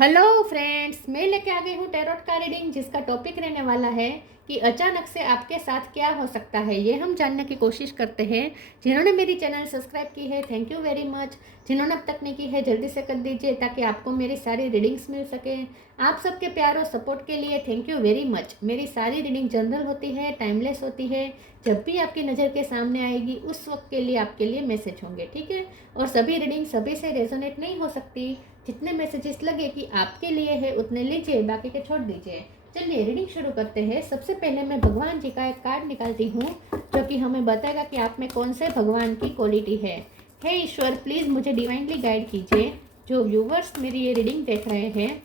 Hello friends, मैं लेके आ गई हूँ टैरोट का रीडिंग, जिसका टॉपिक रहने वाला है कि अचानक से आपके साथ क्या हो सकता है। ये हम जानने की कोशिश करते हैं। जिन्होंने मेरी चैनल सब्सक्राइब की है, थैंक यू वेरी मच। जिन्होंने अब तक नहीं की है, जल्दी से कर दीजिए ताकि आपको मेरी सारी रीडिंग्स मिल सके। आप सबके प्यार और सपोर्ट के लिए थैंक यू वेरी मच। मेरी सारी रीडिंग जनरल होती है, टाइमलेस होती है। जब भी आपकी नज़र के सामने आएगी उस वक्त के लिए आपके लिए मैसेज होंगे, ठीक है। और सभी रीडिंग सभी से रेजोनेट नहीं हो सकती। जितने मैसेजेस लगे कि आपके लिए है उतने लीजिए, बाकी के छोड़ दीजिए। चलिए रीडिंग शुरू करते हैं। सबसे पहले मैं भगवान जी का एक कार्ड निकालती हूँ, जो कि हमें बताएगा कि आप में कौन से भगवान की क्वालिटी है। हे ईश्वर, प्लीज़ मुझे डिवाइनली गाइड कीजिए। जो व्यूवर्स मेरी ये रीडिंग देख रहे हैं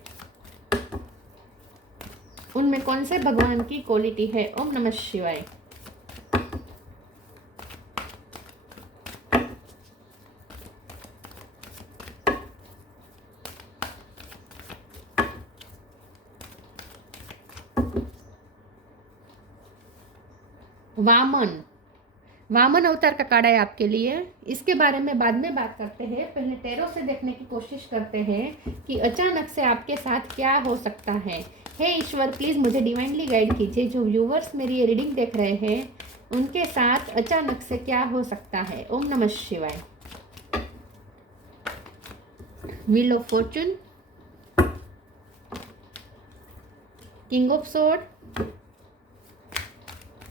उनमें कौन से भगवान की क्वालिटी है। ओम नमः शिवाय। वामन वामन अवतार का कार्ड है आपके लिए। इसके बारे में बाद में बात करते हैं। पहले टैरो से देखने की कोशिश करते हैं कि अचानक से आपके साथ क्या हो सकता है। हे ईश्वर, प्लीज़ मुझे डिवाइनली गाइड कीजिए। जो व्यूवर्स मेरी ये रीडिंग देख रहे हैं उनके साथ अचानक से क्या हो सकता है। ओम नमः शिवाय। Wheel of Fortune, king of sword.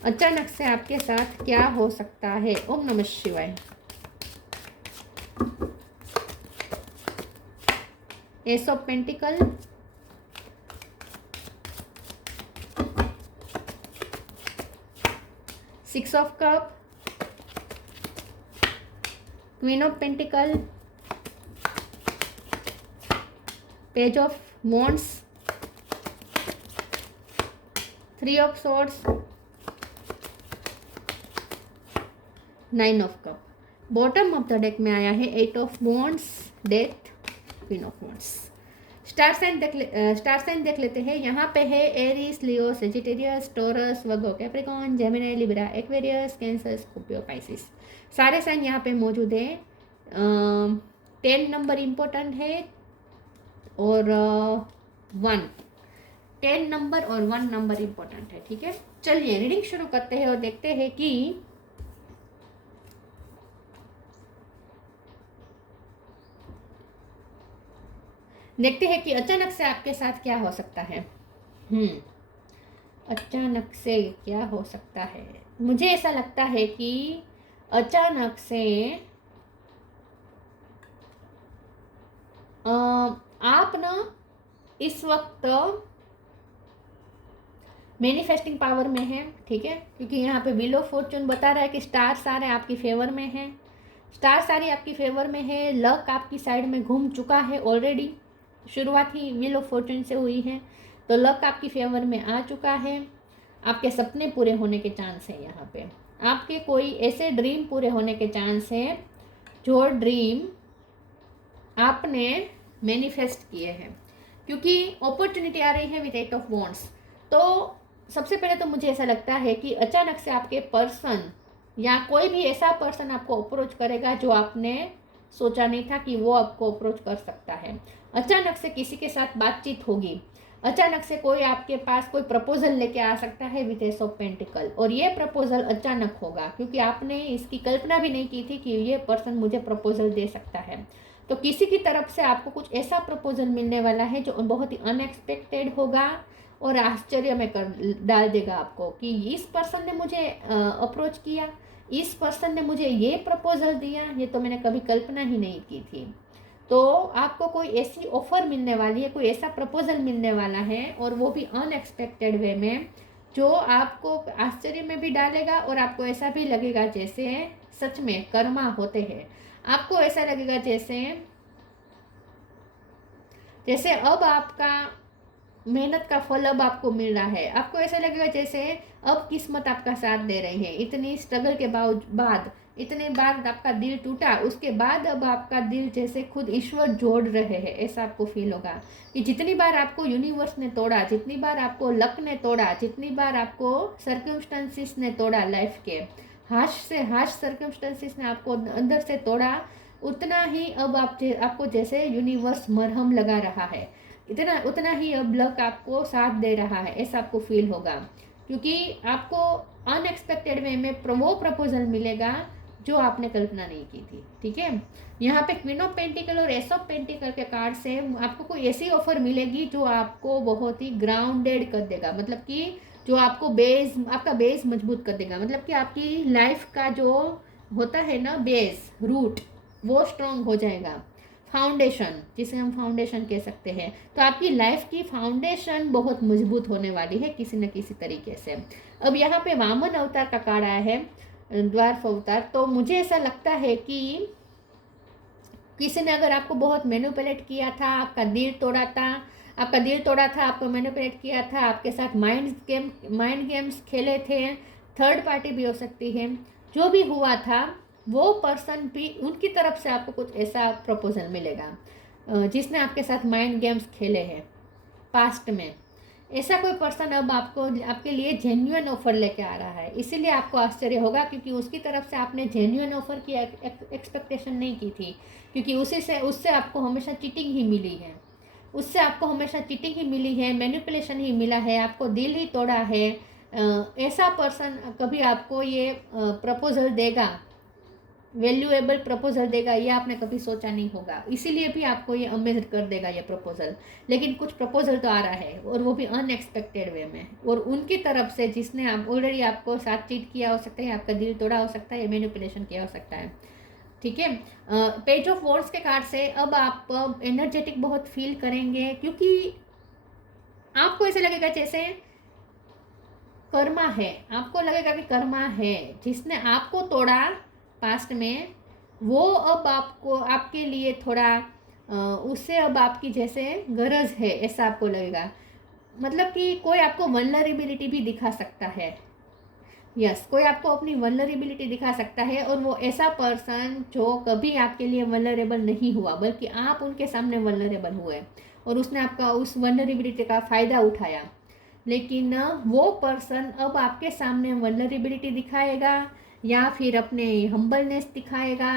अचानक से आपके साथ क्या हो सकता है। ओम नमः शिवाय। Ace of pentacle, six of cup, queen of pentacle, page of wands, three of swords, nine of cup. Bottom of the deck में आया है eight of wands, death, queen of wands. Star sign देख लेते हैं। यहाँ पे है Aries, Leo, Sagittarius, Taurus, Virgo, Capricorn, Gemini, Libra, Aquarius, Cancer, Scorpio, Pisces. सारे साइन यहाँ पे मौजूद हैं। 10 नंबर इम्पोर्टेंट है और 1 10 नंबर और 1 नंबर इम्पोर्टेंट है, ठीक है। चलिए रीडिंग शुरू करते हैं और देखते हैं कि अचानक से आपके साथ क्या हो सकता है। अचानक से क्या हो सकता है। मुझे ऐसा लगता है कि अचानक से आप ना इस वक्त मैनिफेस्टिंग पावर में है, ठीक है। क्योंकि यहाँ पे व्हील ऑफ फॉर्चून बता रहा है कि स्टार सारे आपकी फेवर में है। स्टार सारी आपकी फेवर में है। लक आपकी साइड में घूम चुका है ऑलरेडी। शुरुआत ही व्हील ऑफ फॉर्चून से हुई है, तो लक आपकी फेवर में आ चुका है। आपके सपने पूरे होने के चांस हैं। यहाँ पे आपके कोई ऐसे ड्रीम पूरे होने के चांस हैं जो ड्रीम आपने मैनिफेस्ट किए हैं। क्योंकि अपॉर्चुनिटी आ रही है विद एट ऑफ वॉन्ड्स। तो सबसे पहले तो मुझे ऐसा लगता है कि अचानक से आपके पर्सन या कोई भी ऐसा पर्सन आपको अप्रोच करेगा जो आपने सोचा नहीं था कि वो आपको अप्रोच कर सकता है। अचानक से किसी के साथ बातचीत होगी। अचानक से कोई आपके पास कोई प्रपोजल लेके आ सकता है विद एस ऑफ पेंटिकल, और ये प्रपोजल अचानक होगा क्योंकि आपने इसकी कल्पना भी नहीं की थी कि ये पर्सन मुझे प्रपोजल दे सकता है। तो किसी की तरफ से आपको कुछ ऐसा प्रपोजल मिलने वाला है जो बहुत ही अनएक्सपेक्टेड होगा और आश्चर्य में कर डाल देगा आपको कि इस पर्सन ने मुझे अप्रोच किया, इस पर्सन ने मुझे ये प्रपोजल दिया, ये तो मैंने कभी कल्पना ही नहीं की थी। तो आपको कोई ऐसी ऑफर मिलने वाली है, कोई ऐसा प्रपोजल मिलने वाला है, और वो भी अनएक्सपेक्टेड वे में, जो आपको आश्चर्य में भी डालेगा और आपको ऐसा भी लगेगा जैसे सच में कर्मा होते हैं। आपको ऐसा लगेगा जैसे अब आपका मेहनत का फल अब आपको मिल रहा है। आपको ऐसा लगेगा जैसे अब किस्मत आपका साथ दे रही है। इतनी स्ट्रगल के बाद, इतने बार आपका दिल टूटा, उसके बाद अब आपका दिल जैसे खुद ईश्वर जोड़ रहे हैं, ऐसा आपको फील होगा कि जितनी बार आपको यूनिवर्स ने तोड़ा, जितनी बार आपको लक ने तोड़ा, जितनी बार आपको सर्कमस्टेंसेस ने तोड़ा, लाइफ के हाश सर्कमस्टेंसेस ने आपको अंदर से तोड़ा, उतना ही अब आपको जैसे यूनिवर्स मरहम लगा रहा है। इतना उतना ही अब लक आपको साथ दे रहा है, ऐसा आपको फील होगा, क्योंकि आपको अनएक्सपेक्टेड वे में वो प्रपोजल मिलेगा जो आपने कल्पना नहीं की थी। ठीक है, यहाँ पे क्वीन ऑफ पेंटिकल और एस ऑफ पेंटिकल के कार्ड से आपको कोई ऐसी ऑफर मिलेगी जो आपको बहुत ही ग्राउंडेड कर देगा, मतलब कि जो आपको आपका बेस मजबूत कर देगा, मतलब कि आपकी लाइफ का जो होता है ना बेस रूट, वो स्ट्रॉन्ग हो जाएगा। फाउंडेशन, जिसे हम फाउंडेशन कह सकते हैं, तो आपकी लाइफ की फाउंडेशन बहुत मजबूत होने वाली है किसी न किसी तरीके से। अब यहाँ पे वामन अवतार का कार्ड आया है, द्वारफ अवतार, तो मुझे ऐसा लगता है कि किसी ने अगर आपको बहुत मैनिपुलेट किया था, आपका दिल तोड़ा था, आपको मैनिपुलेट किया था, आपके साथ माइंड गेम्स खेले थे, थर्ड पार्टी भी हो सकती है, जो भी हुआ था वो पर्सन भी, उनकी तरफ से आपको कुछ ऐसा प्रपोजल मिलेगा जिसने आपके साथ माइंड गेम्स खेले हैं पास्ट में। ऐसा कोई पर्सन अब आपके लिए जेन्युइन ऑफर लेके आ रहा है, इसीलिए आपको आश्चर्य होगा, क्योंकि उसकी तरफ से आपने जेन्युइन ऑफर की एक्सपेक्टेशन नहीं की थी, क्योंकि उससे आपको हमेशा चीटिंग ही मिली है, मैनिपुलेशन ही मिला है, आपको दिल ही तोड़ा है। ऐसा पर्सन कभी आपको ये प्रपोजल देगा, वैल्यूएबल प्रपोजल देगा, ये आपने कभी सोचा नहीं होगा, इसीलिए भी आपको ये अमेज कर देगा ये प्रपोजल। लेकिन कुछ प्रपोजल तो आ रहा है, और वो भी अनएक्सपेक्टेड वे में, और उनकी तरफ से जिसने ऑलरेडी आपको साथ चीट किया हो सकता है, आपका दिल तोड़ा हो सकता है, मैनिपुलेशन किया हो सकता है। ठीक है, पेज ऑफ वॉन्ड्स के कार्ड से अब आप एनर्जेटिक बहुत फील करेंगे, क्योंकि आपको ऐसा लगेगा जैसे कर्मा है, आपको लगेगा कि कर्मा है, जिसने आपको तोड़ा पास्ट में, वो अब आपको आपके लिए थोड़ा उससे अब आपकी जैसे गरज है, ऐसा आपको लगेगा। मतलब कि कोई आपको वल्नरेबिलिटी भी दिखा सकता है, कोई आपको अपनी वल्नरेबिलिटी दिखा सकता है, और वो ऐसा पर्सन जो कभी आपके लिए वल्नरेबल नहीं हुआ, बल्कि आप उनके सामने वल्नरेबल हुए और उसने आपका उस वल्नरेबिलिटी का फ़ायदा उठाया। लेकिन वो पर्सन अब आपके सामने वल्नरेबिलिटी दिखाएगा, या फिर अपने हम्बलनेस दिखाएगा,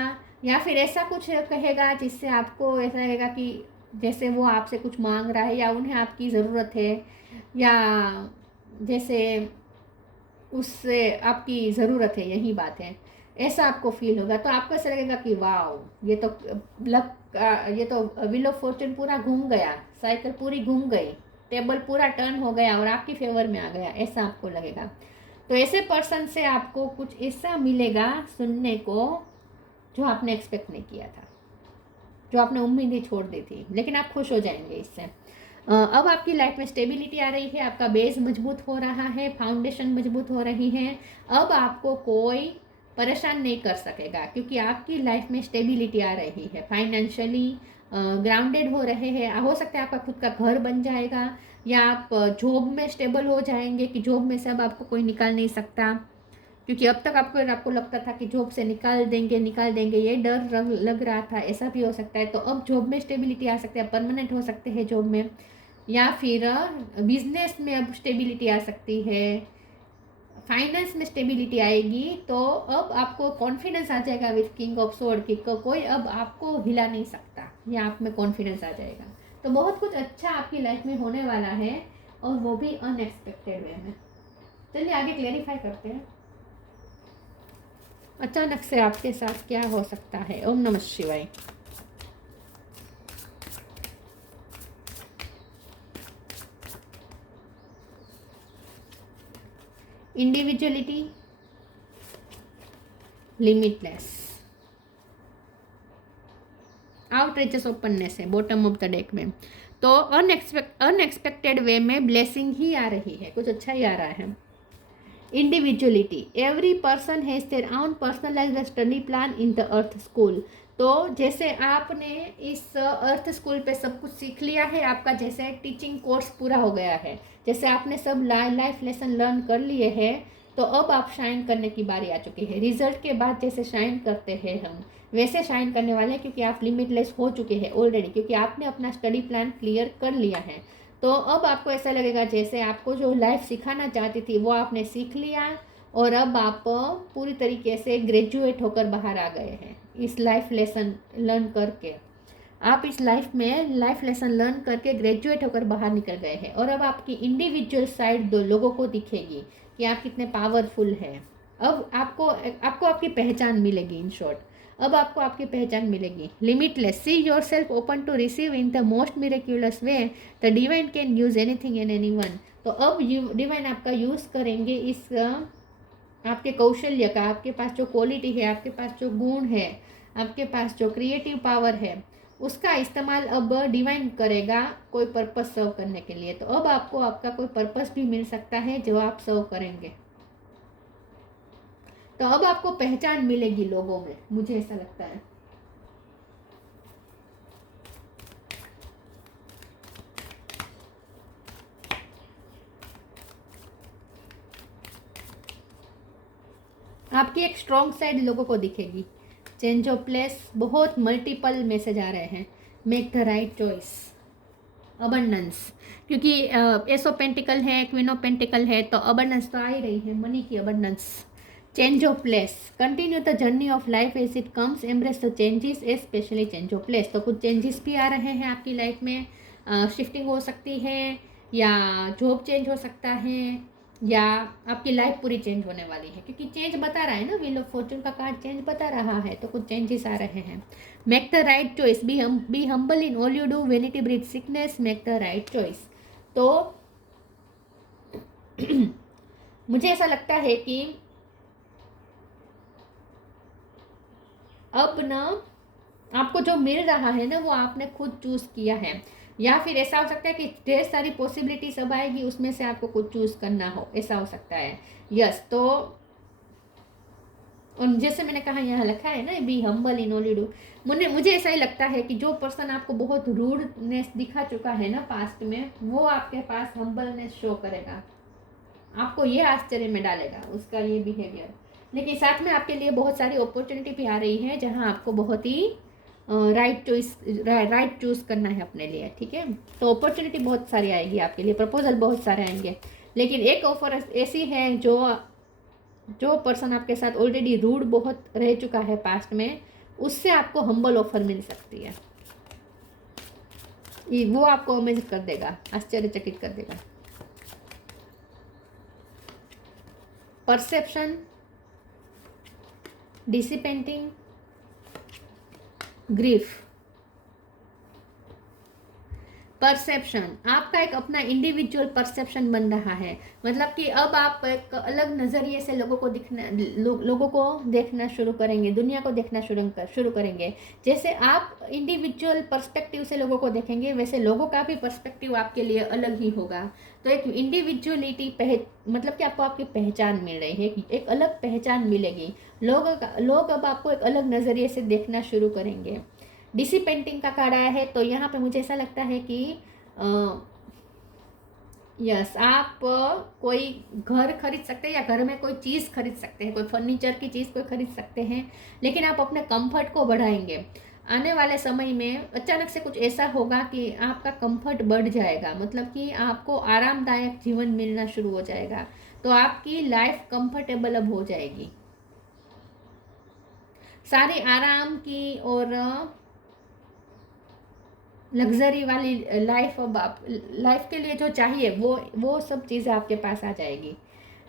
या फिर ऐसा कुछ कहेगा जिससे आपको ऐसा लगेगा कि जैसे वो आपसे कुछ मांग रहा है, या उन्हें आपकी ज़रूरत है, या जैसे उससे आपकी ज़रूरत है, यही बात है, ऐसा आपको फील होगा। तो आपको ऐसा लगेगा कि वाह, ये तो ये तो व्हील ऑफ फॉर्चून पूरा घूम गया, साइकिल पूरी घूम गई, टेबल पूरा टर्न हो गया और आपकी फेवर में आ गया, ऐसा आपको लगेगा। तो ऐसे पर्सन से आपको कुछ ऐसा मिलेगा सुनने को जो आपने एक्सपेक्ट नहीं किया था, जो आपने उम्मीद ही छोड़ दी थी, लेकिन आप खुश हो जाएंगे इससे। अब आपकी लाइफ में स्टेबिलिटी आ रही है, आपका बेस मजबूत हो रहा है, फाउंडेशन मजबूत हो रही है, अब आपको कोई परेशान नहीं कर सकेगा, क्योंकि आपकी लाइफ में स्टेबिलिटी आ रही है, फाइनेंशियली ग्राउंडेड हो रहे हैं। हो सकता है आपका खुद का घर बन जाएगा, या आप जॉब में स्टेबल हो जाएंगे कि जॉब में से अब आपको कोई निकाल नहीं सकता, क्योंकि अब तक आपको लगता था कि जॉब से निकाल देंगे, ये डर लग रहा था, ऐसा भी हो सकता है। तो अब जॉब में स्टेबिलिटी आ सकती है, परमानेंट हो सकते हैं जॉब में, या फिर बिजनेस में अब स्टेबिलिटी आ सकती है, फाइनेंस में स्टेबिलिटी आएगी। तो अब आपको कॉन्फिडेंस आ जाएगा विथ किंग ऑफ स्वॉर्ड कि कोई अब आपको हिला नहीं सकता, या आप में कॉन्फिडेंस आ जाएगा। तो बहुत कुछ अच्छा आपकी लाइफ में होने वाला है, और वो भी अनएक्सपेक्टेड वे में। चलिए आगे क्लेरिफाई करते हैं, अचानक से आपके साथ क्या हो सकता है। ओम नमः शिवाय। इंडिविजुअलिटी, लिमिटलेस, आउटरीचेस ओपननेस है बॉटम ऑफ द डेक में। तो अनएक्सपेक्टेड वे में ब्लेसिंग ही आ रही है, कुछ अच्छा ही आ रहा है। Individuality, every person has their own personalised study plan in the earth school. तो जैसे आपने इस अर्थ स्कूल पे सब कुछ सीख लिया है, आपका जैसे टीचिंग कोर्स पूरा हो गया है, जैसे आपने सब लाइफ लेसन लर्न कर लिए हैं, तो अब आप शाइन करने की बारी आ चुकी है। रिजल्ट के बाद जैसे शाइन करते हैं हम, वैसे शाइन करने वाले हैं, क्योंकि आप लिमिटलेस हो चुके हैं ऑलरेडी, क्योंकि आपने अपना स्टडी प्लान क्लियर कर लिया है। तो अब आपको ऐसा लगेगा जैसे आपको जो लाइफ सिखाना चाहती थी वो आपने सीख लिया, और अब आप पूरी तरीके से ग्रेजुएट होकर बाहर आ गए हैं इस लाइफ लेसन लर्न करके। आप इस लाइफ में लाइफ लेसन लर्न करके ग्रेजुएट होकर बाहर निकल गए हैं और अब आपकी इंडिविजुअल साइड दो लोगों को दिखेगी कि आप कितने पावरफुल हैं। अब आपको आपको आपकी पहचान मिलेगी। इन शॉर्ट, अब आपको आपकी पहचान मिलेगी। Limitless, see yourself open to receive in the most miraculous way, the divine can use anything and anyone. तो अब डिवाइन आपका यूज़ करेंगे इस आपके कौशल्य का, आपके पास जो क्वालिटी है, आपके पास जो गुण है, आपके पास जो क्रिएटिव पावर है, उसका इस्तेमाल अब डिवाइन करेगा कोई पर्पस सर्व करने के लिए। तो अब आपको आपका कोई पर्पस भी मिल सकता है जो आप सर्व करेंगे। तो अब आपको पहचान मिलेगी लोगों में, मुझे ऐसा लगता है। आपकी एक स्ट्रॉन्ग साइड लोगों को दिखेगी। चेंज ऑफ प्लेस, बहुत मल्टीपल मैसेज आ रहे हैं। Make the right choice, abundance, क्योंकि एस ऑफ पेंटिकल है, क्वीन ऑफ पेंटिकल है, तो अबंडेंस तो आ ही रही है, मनी की abundance. Change of place, continue the journey of life as it comes, embrace the changes, specially change of place. तो कुछ चेंजेस भी आ रहे हैं आपकी लाइफ में, शिफ्टिंग हो सकती है, या जॉब चेंज हो सकता है, या आपकी लाइफ पूरी चेंज होने वाली है, क्योंकि चेंज बता रहा है ना, व्हील ऑफ फॉर्चून का कार्ड चेंज बता रहा है, तो कुछ चेंजेस आ रहे हैं। Make the right choice, be humble in all you do, vanity breed sickness, make the right choice. तो मुझे ऐसा लगता है कि अब ना आपको जो मिल रहा है ना वो आपने खुद चूज किया है, या फिर ऐसा हो सकता है कि ढेर सारी पॉसिबिलिटीज अब आएगी, उसमें से आपको कुछ चूज करना हो, ऐसा हो सकता है। यस, तो और जैसे मैंने कहा यहाँ लिखा है ना, be humble in all you do, मुझे ऐसा ही लगता है कि जो पर्सन आपको बहुत रूडनेस दिखा चुका है ना पास्ट में, वो आपके पास हम्बलनेस शो करेगा, आपको ये आश्चर्य में डालेगा उसका ये बिहेवियर। लेकिन साथ में आपके लिए बहुत सारी अपॉर्चुनिटी भी आ रही है जहाँ आपको बहुत ही राइट चूज करना है अपने लिए, ठीक है। तो अपॉर्चुनिटी बहुत सारी आएगी आपके लिए, प्रपोजल बहुत सारे आएंगे, लेकिन एक ऑफर ऐसी है जो पर्सन आपके साथ ऑलरेडी रूड बहुत रह चुका है पास्ट में, उससे आपको हम्बल ऑफर मिल सकती है। वो आपको अमेज कर देगा, आश्चर्यचकित कर देगा। Perception, डिसिपेंटिंग, grief. परसेप्शन, आपका एक अपना इंडिविजुअल परसेप्शन बन रहा है, मतलब कि अब आप एक अलग नज़रिए से लोगों को देखना शुरू करेंगे, दुनिया को देखना शुरू करेंगे। जैसे आप इंडिविजुअल पर्सपेक्टिव से लोगों को देखेंगे, वैसे लोगों का भी पर्सपेक्टिव आपके लिए अलग ही होगा। तो एक इंडिविजुअलिटी मतलब कि आपको आपकी पहचान मिल रही है, एक अलग पहचान मिलेगी। लोग अब आपको एक अलग नज़रिए से देखना शुरू करेंगे। डीसी पेंटिंग का कार्ड आया है, तो यहाँ पे मुझे ऐसा लगता है कि यस, आप कोई घर खरीद सकते हैं या घर में कोई चीज़ खरीद सकते हैं, कोई फर्नीचर की चीज़ कोई खरीद सकते हैं, लेकिन आप अपने कंफर्ट को बढ़ाएंगे। आने वाले समय में अचानक से कुछ ऐसा होगा कि आपका कंफर्ट बढ़ जाएगा, मतलब कि आपको आरामदायक जीवन मिलना शुरू हो जाएगा, तो आपकी लाइफ कंफर्टेबल अब हो जाएगी। सारी आराम की और लग्जरी वाली लाइफ अब आप लाइफ के लिए जो चाहिए वो सब चीज़ें आपके पास आ जाएगी।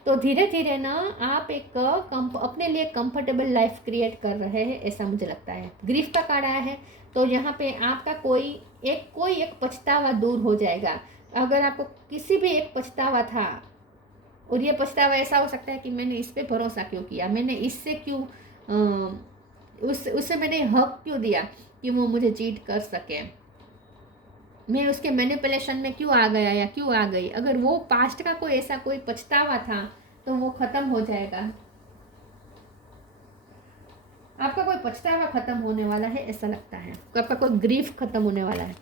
तो धीरे धीरे ना आप एक अपने लिए कंफर्टेबल लाइफ क्रिएट कर रहे हैं, ऐसा मुझे लगता है। ग्रीफ का कार्ड आया है, तो यहाँ पे आपका कोई एक पछतावा दूर हो जाएगा। अगर आपको किसी भी एक पछतावा था, और ये पछतावा ऐसा हो सकता है कि मैंने इस पे भरोसा क्यों किया, मैंने इससे क्यों उससे मैंने हक क्यों दिया कि वो मुझे चीट कर सके, मैं उसके मैनिपुलेशन में क्यों आ गया या क्यों आ गई। अगर वो पास्ट का कोई ऐसा कोई पछतावा था तो वो खत्म हो जाएगा, आपका कोई पछतावा खत्म होने वाला है, ऐसा लगता है। आपका कोई ग्रीफ खत्म होने वाला है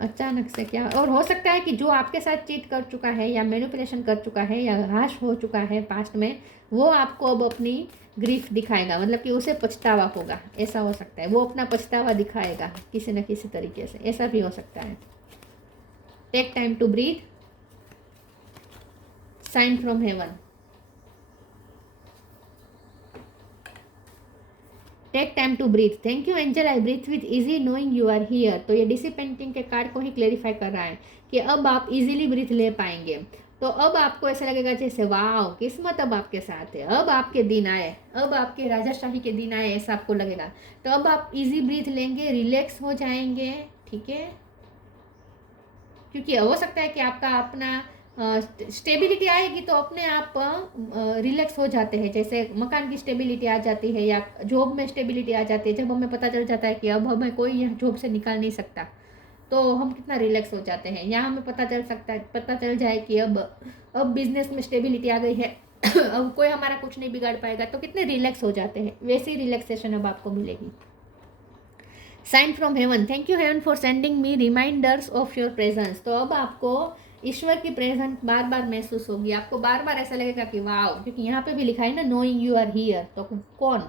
अचानक से। क्या और हो सकता है कि जो आपके साथ चीट कर चुका है या मैनिपुलेशन कर चुका है या हाश हो चुका है पास्ट में, वो आपको अब अपनी ग्रीफ दिखाएगा, मतलब कि उसे पछतावा होगा, ऐसा हो सकता है। वो अपना पछतावा दिखाएगा किसी न किसी तरीके से, ऐसा भी हो सकता है। Take time to breathe, sign from heaven. Take time to breathe. Thank you angel, I breathe with easy knowing you are here. तो ये डीसी पेंटिंग के कार्ड को ही क्लेरिफाई कर रहा है कि अब आप इजीली ब्रीथ ले पाएंगे। तो अब आपको ऐसा लगेगा जैसे वाह, किस्मत अब आपके साथ है, अब आपके दिन आए, अब आपके राजाशाही के दिन आए, ऐसा आपको लगेगा। तो अब आप इजी ब्रीथ लेंगे, रिलैक्स हो जाएंगे, ठीक है। क्योंकि हो सकता है कि आपका अपना स्टेबिलिटी आएगी तो अपने आप रिलैक्स हो जाते हैं। जैसे मकान की स्टेबिलिटी आ जाती है या जॉब में स्टेबिलिटी आ जाती है, जब हमें पता चल जाता है कि अब हमें कोई यहाँ जॉब से निकाल नहीं सकता, तो हम कितना रिलैक्स हो जाते हैं। यहाँ हमें पता चल जाए कि अब बिजनेस में स्टेबिलिटी आ गई है अब कोई हमारा कुछ नहीं बिगाड़ पाएगा, तो कितने रिलैक्स हो जाते हैं। वैसी रिलैक्सेशन अब आपको मिलेगी। Sign from heaven. Thank you heaven for sending me reminders of your presence. तो अब आपको ईश्वर की प्रेजेंस बार बार महसूस होगी। आपको बार बार ऐसा लगेगा कि वाह, क्योंकि यहाँ पे भी लिखा है ना नोइंग यू आर हियर, तो कौन?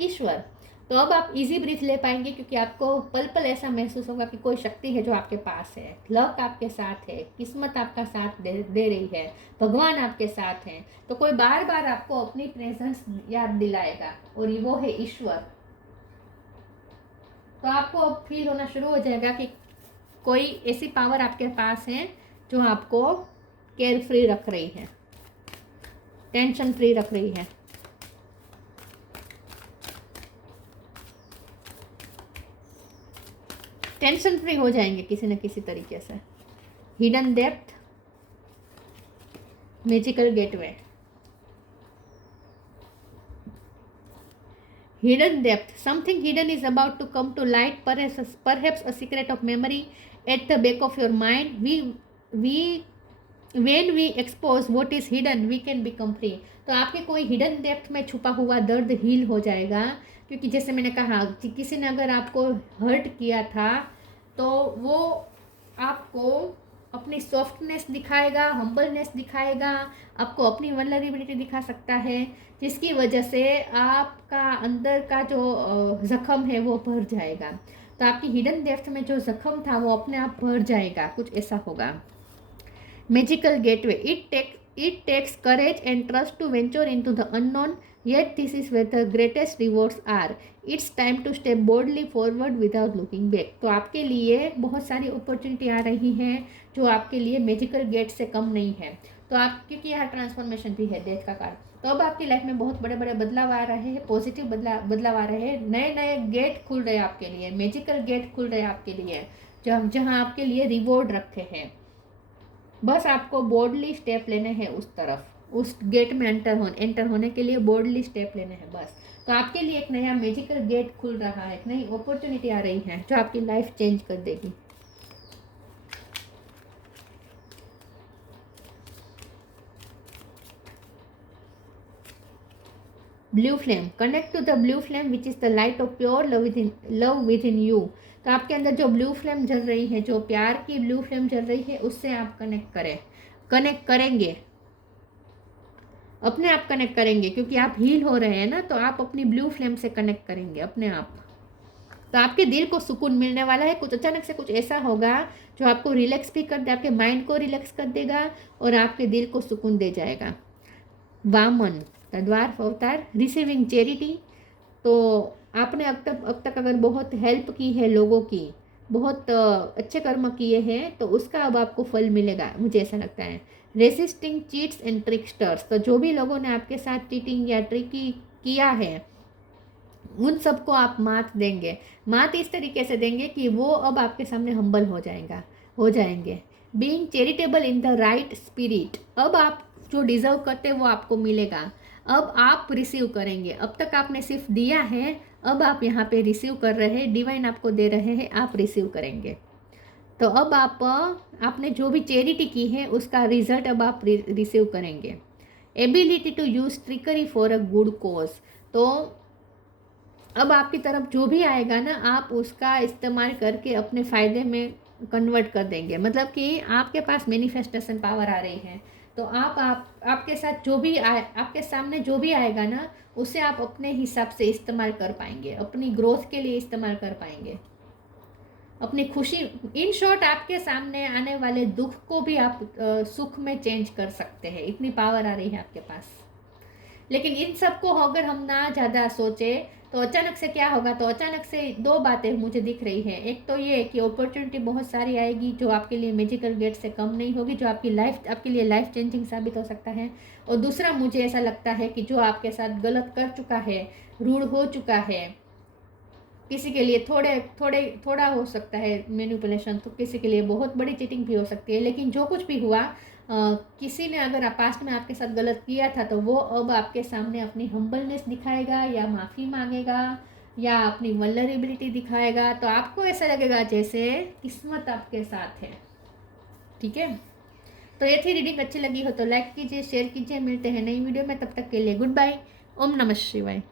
ईश्वर। तो अब आप इजी ब्रीथ ले पाएंगे क्योंकि आपको पल पल ऐसा महसूस होगा कि कोई शक्ति है जो आपके पास है, लक आपके साथ है, किस्मत आपका साथ दे रही है, भगवान आपके साथ हैं। तो कोई बार बार आपको अपनी प्रेजेंस याद दिलाएगा और वो है ईश्वर। तो आपको अब फील होना शुरू हो जाएगा कि कोई ऐसी पावर आपके पास है जो आपको केयर फ्री रख रही है, टेंशन फ्री रख रही है। टेंशन फ्री हो जाएंगे किसी न किसी तरीके से। Hidden depth, magical gateway. Hidden depth. Something hidden is about to come to light, perhaps a secret of memory at the back of your mind. When we expose what is hidden, we can become free. तो आपके कोई hidden depth में छुपा हुआ दर्द heal हो जाएगा। क्योंकि जैसे मैंने कहा कि किसी ने अगर आपको हर्ट किया था तो वो आपको अपनी सॉफ्टनेस दिखाएगा, हम्बलनेस दिखाएगा, आपको अपनी वल्नरेबिलिटी दिखा सकता है, जिसकी वजह से आपका अंदर का जो जख्म है वो भर जाएगा। तो आपकी हिडन डेप्थ में जो जख्म था वो अपने आप भर जाएगा, कुछ ऐसा होगा। Magical gateway. It takes courage and trust to venture into the unknown, yet this is where the greatest rewards are. It's time to step boldly forward without looking back. तो आपके लिए बहुत सारी अपॉर्चुनिटी आ रही हैं जो आपके लिए मैजिकल गेट से कम नहीं है। तो आप, क्योंकि यहाँ ट्रांसफॉर्मेशन भी है डेथ का कार्ड, तो अब आपकी लाइफ में बहुत बड़े बड़े बदलाव आ रहे हैं, पॉजिटिव बदलाव आ रहे हैं, नए नए गेट खुल रहे हैं आपके लिए, मैजिकल गेट खुल रहे हैं आपके लिए, जहाँ आपके लिए रिवॉर्ड रखे हैं। बस आपको बोल्डली स्टेप लेने हैं उस तरफ, उस गेट में एंटर होने के लिए बोल्डली स्टेप लेने हैं बस। तो आपके लिए एक नया मैजिकल गेट खुल रहा है, एक नई अपॉर्चुनिटी आ रही है जो आपकी लाइफ चेंज कर देगी। Blue flame. Connect to the blue flame which is the light of pure love within you. तो आपके अंदर जो ब्लू फ्लेम जल रही है, जो प्यार की ब्लू फ्लेम जल रही है, उससे आप कनेक्ट करेंगे, अपने आप कनेक्ट करेंगे। क्योंकि आप हील हो रहे हैं ना, तो आप अपनी ब्लू फ्लेम से कनेक्ट करेंगे अपने आप। तो आपके दिल को सुकून मिलने वाला है। कुछ अचानक से कुछ ऐसा होगा जो आपको रिलैक्स भी कर दे, आपके माइंड को रिलैक्स कर देगा और आपके दिल को सुकून दे जाएगा। वामन, द्वार अवतार। Receiving charity. तो आपने अब तक अगर बहुत हेल्प की है लोगों की, बहुत अच्छे कर्म किए हैं, तो उसका अब आपको फल मिलेगा, मुझे ऐसा लगता है। Resisting cheats and tricksters. तो जो भी लोगों ने आपके साथ चीटिंग या ट्रिकी किया है, उन सबको आप मात देंगे। मात इस तरीके से देंगे कि वो अब आपके सामने हम्बल हो जाएंगे। Being charitable in the right spirit. अब आप जो डिज़र्व करते हैं वो आपको मिलेगा, अब आप रिसीव करेंगे। अब तक आपने सिर्फ दिया है, अब आप यहाँ पे रिसीव कर रहे हैं, डिवाइन आपको दे रहे हैं, आप रिसीव करेंगे। तो अब आपने जो भी चैरिटी की है उसका रिजल्ट अब आप रिसीव करेंगे। Ability to use trickery for a good cause. तो अब आपकी तरफ जो भी आएगा ना, आप उसका इस्तेमाल करके अपने फ़ायदे में कन्वर्ट कर देंगे। मतलब कि आपके पास मैनिफेस्टेशन पावर आ रही है, तो आपके साथ जो भी आपके सामने जो भी आएगा ना, उसे आप अपने हिसाब से इस्तेमाल कर पाएंगे, अपनी ग्रोथ के लिए इस्तेमाल कर पाएंगे, अपनी खुशी। इन शॉर्ट, आपके सामने आने वाले दुख को भी आप सुख में चेंज कर सकते हैं, इतनी पावर आ रही है आपके पास। लेकिन इन सब को अगर हम ना ज़्यादा सोचे तो अचानक से क्या होगा, तो अचानक से दो बातें मुझे दिख रही है। एक तो ये कि अपॉर्चुनिटी बहुत सारी आएगी जो आपके लिए मैजिकल गेट से कम नहीं होगी, जो आपके लिए लाइफ चेंजिंग साबित हो सकता है। और दूसरा मुझे ऐसा लगता है कि जो आपके साथ गलत कर चुका है, रूड हो चुका है, किसी के लिए थोड़ा हो सकता है मैनिपुलेशन, तो किसी के लिए बहुत बड़ी चीटिंग भी हो सकती है। लेकिन जो कुछ भी हुआ, किसी ने अगर पास्ट में आपके साथ गलत किया था तो वो अब आपके सामने अपनी हम्बलनेस दिखाएगा या माफ़ी मांगेगा या अपनी वल्नरेबिलिटी दिखाएगा, तो आपको ऐसा लगेगा जैसे किस्मत आपके साथ है। ठीक है, तो ये थी रीडिंग। अच्छी लगी हो तो लाइक कीजिए, शेयर कीजिए। मिलते हैं नई वीडियो में, तब तक के लिए गुड बाय। ओम नमः शिवाय।